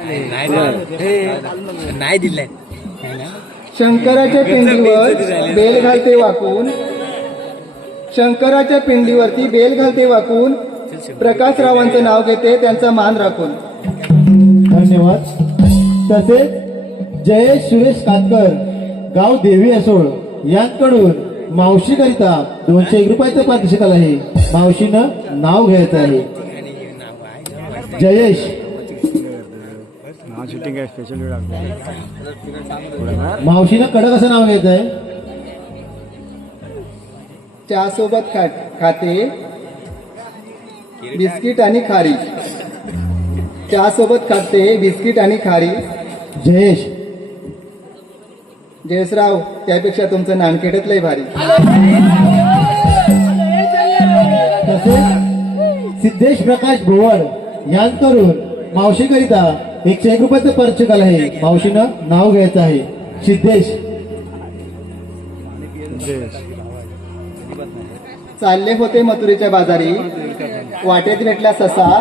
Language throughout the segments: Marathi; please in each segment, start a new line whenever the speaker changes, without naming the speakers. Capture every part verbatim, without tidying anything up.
नाही दिलंय.
शंकराच्या पिंडीवर बेल घालते वाकून, शंकराच्या पिंडीवरती बेल घालते वाकून, प्रकाशरावांचं नाव घेते त्यांचा मान राखून.
धन्यवाद. तसेच जयेश सुरेश कातकर, गाव देवी असोळ यांकडून मावशीकरिता दोनशे एक रुपयाचं पारितोषिक आलं आहे. मावशीनं नाव घ्यायचं आहे. जयेश मावशीनं कडक असं नाव घ्यायचं आहे.
चहा सोबत खा खाते बिस्किट आणि खारी, चहा सोबत खाते बिस्किट आणि खारी.
जयेश
जयसराव त्यापेक्षा तुमचं नानकेटच लय भारी.
तसेच सिद्धेश प्रकाश भोवड यांकडून मावशीकरिता एकशे एक रुपयाचं पारितोषिक आलं आहे. मावशीनं नाव घ्यायचं आहे. सिद्धेश
चालले होते मथुरेच्या बाजारी, वाटेत भेटला ससा.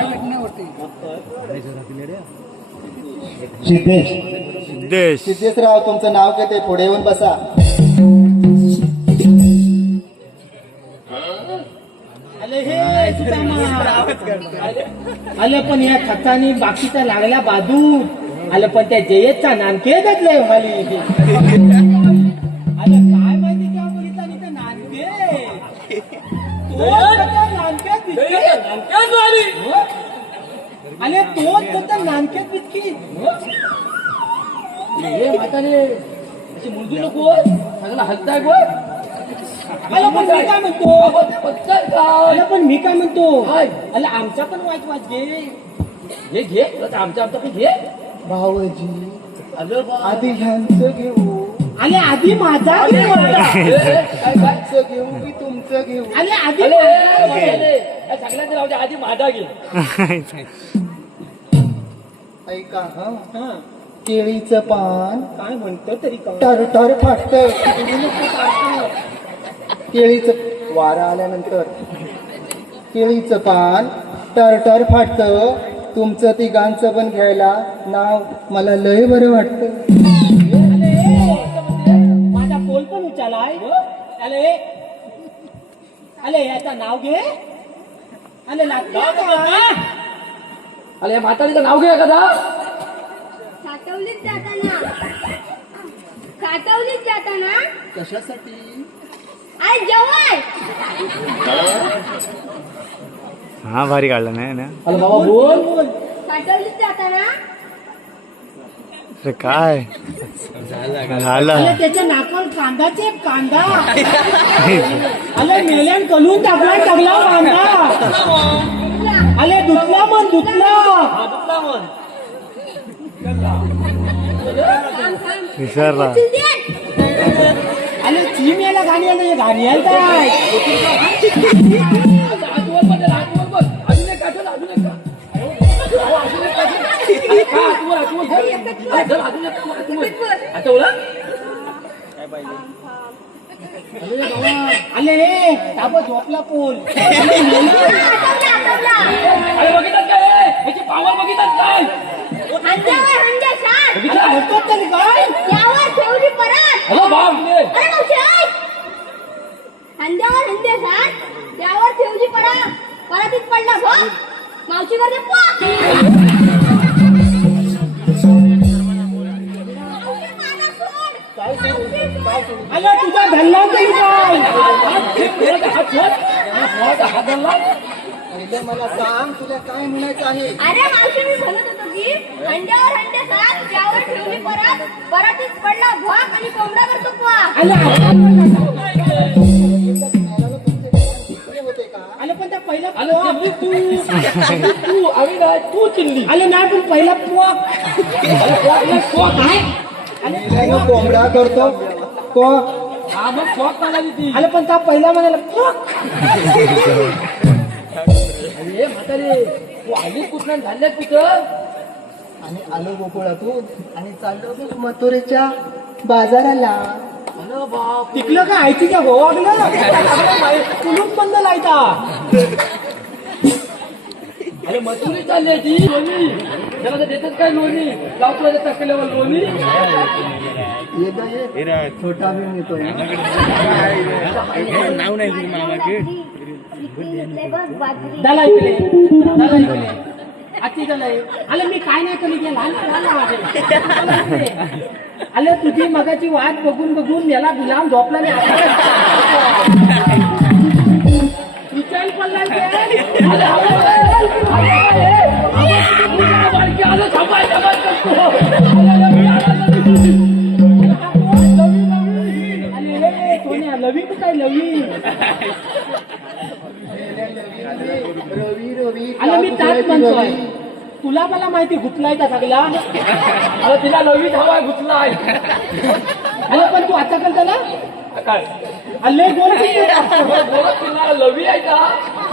सिद्धेश
सिद्धेशराव तुमचं नाव घेते, पुढे येऊन बसा.
आलं पण या खतानी बाकीचा लागला बाजू आलं, पण त्या जयेशचा नानके घातलंय मला. आलं काय माहिती क्या बघितला नाही तर नानके आले तोच कोणता नानकेत बिस्किट म्हातारे अशी मुलगी नको सगळं हलताय गो. अरे पण मी काय म्हणतो अरे पण मी काय म्हणतो अरे आमचा पण वाच वाच घे घे घे आमचा आमचा पण घे
भाऊजी.
अरे
आधी ह्यांचं घेऊ,
आणि आधी माझा
ह्यांचं घेऊ की तुमचं घेऊ?
आणि आधी सगळ्यांचं राहू दे, आधी माझा घे.
ऐका हा, केळीचं पान
काय म्हणतो तरी काय
टर टर फाटत. केळीचं वारा आल्यानंतर केळीचं पान टर टर फाटत. तुमचं तिघांचं पण घ्यायला नाव मला लय बरं वाटतं.
माझा पोल पण उचालाय. अरे अरे याचा नाव घे. अरे लागला अरे म्हातारीचं नाव घे कदा.
साठवलीच जाताना साठवलीच जाताना
कशासाठी?
आज जवळ
हा भारी काढला नाही ना.
अरे बाबा बोल.
साठवलीच जाताना
अरे काय झालं.
अरे त्याच्या नाकावर कांदाचे कांदा. अरे मेल्यान कलून टाकला टाकला कांदा. अरे दुधला मन दुधला
विसरला.
अरे चीम याला गाणी आलं गाणी आलं काय आले रे ताबा झोपला पोल. अरे बघितलं काय याची पावर बघितलं काय
हंड्यावर हंड्या साठ
बघितलं होतं तरी काय
त्यावर ठेवली परत.
हॅलो बाप
अरे मावशी ऐक. हंड्यावर हंड्या साठ त्यावर ठेवली परत. परतीत पडला भो मावशी करते पो.
अरे तुझा धल्ला तरी काय हात धरला.
पहिले मला सांग तुला काय म्हणायचं आहे.
अरे मावशी मी म्हणत होतो की हंड्यावर हंड्या साठ त्यावर ठेवली परत. परतीत पडला भोक आणि कोंबडा करतो पोहा.
आले पण त्या पहिला तू तू आम्ही नाही तू चिल्ली. आले नाही पण पहिला पोक काय
कोंबडा करतो को.
हा मग पोक मला दिली. आले पण त्या पहिला म्हणाला पोक. अरे म्हातारे तू आली कुठं झाल्यात तिथं.
आणि आलो गोकुळातून आणि चाललो मथुरेच्या बाजाराला.
तिकलं काय आयची का गोवागलं कुलूप बंद लायता. अरे मथुरी चालली ती त्याला तर देतात काय लोणी लावतो टाकल्यावर लोणी
ये ग ये. छोटा भीम येतोय.
नाव नाही तुझ्या मामाचे
झाला इकडे झाला इकडे आती झालंय अरे मी काय नाही केली लहान लहान अरे तुझी मगाची वाट बघून बघून याला गुलाम झोपला नाही विचार पडला लवी काय लवी
रवी रवी
अरे मी
का
त्याच
कुठलाय ती
म्हणतोय
रवी?
तुला मला माहिती घुटलाय का सगळा अरे तिला लवी हवाय घुटलाय अरे पण तू आता कर त्याला काय अल्ले बोल तिला लवी आहे का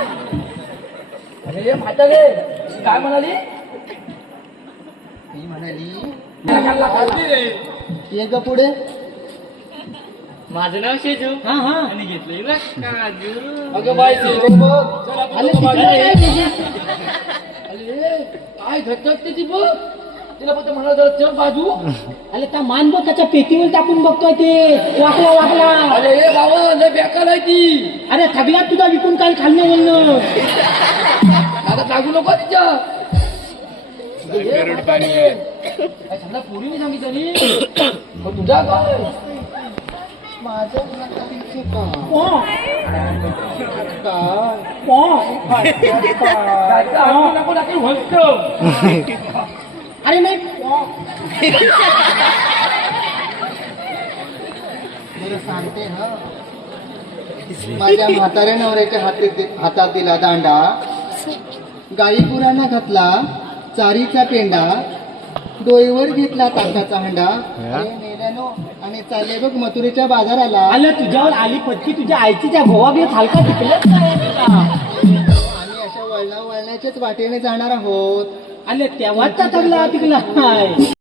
अरे माता रे काय म्हणाली
ती म्हणाली ये ग पुढे.
माझं नाव शेजू हा हा आणि घेतलं अगं बाय अरे काय झटकते ती बघ तिला फक्त म्हणा जरा चल बाजू अरे त्या मान बघ त्याच्या पेटीवर टाकून बघतोय ते वाकला वाकला अरे हे बाबा लय बेकार आहे ती अरे थगल्यात तुझा विकून काय खाल्लं म्हणलं आता टाकू नको तिच्या पोरीने सांगितलं मग तुझा काय
माझ्या हाताचे काम.
अरे नाही
बरं सांगते हा. माझ्या म्हाताऱ्या नवऱ्याच्या हाती हातात दिला दांडा, गाई गुरांना घातला चारीचा पेंडा, डोईवर घेतला ताकाचा हंडा. अरे मेल्यानो आणि चालले बघ मथुरेच्या बाजाराला.
आलं तुझ्यावर आली पत्ती तुझ्या आईची त्या गोवा हलका टिकलं
आम्ही अशा वळणा वळण्याच्याच वाटेने जाणार आहोत.
आले तेव्हाच तिकला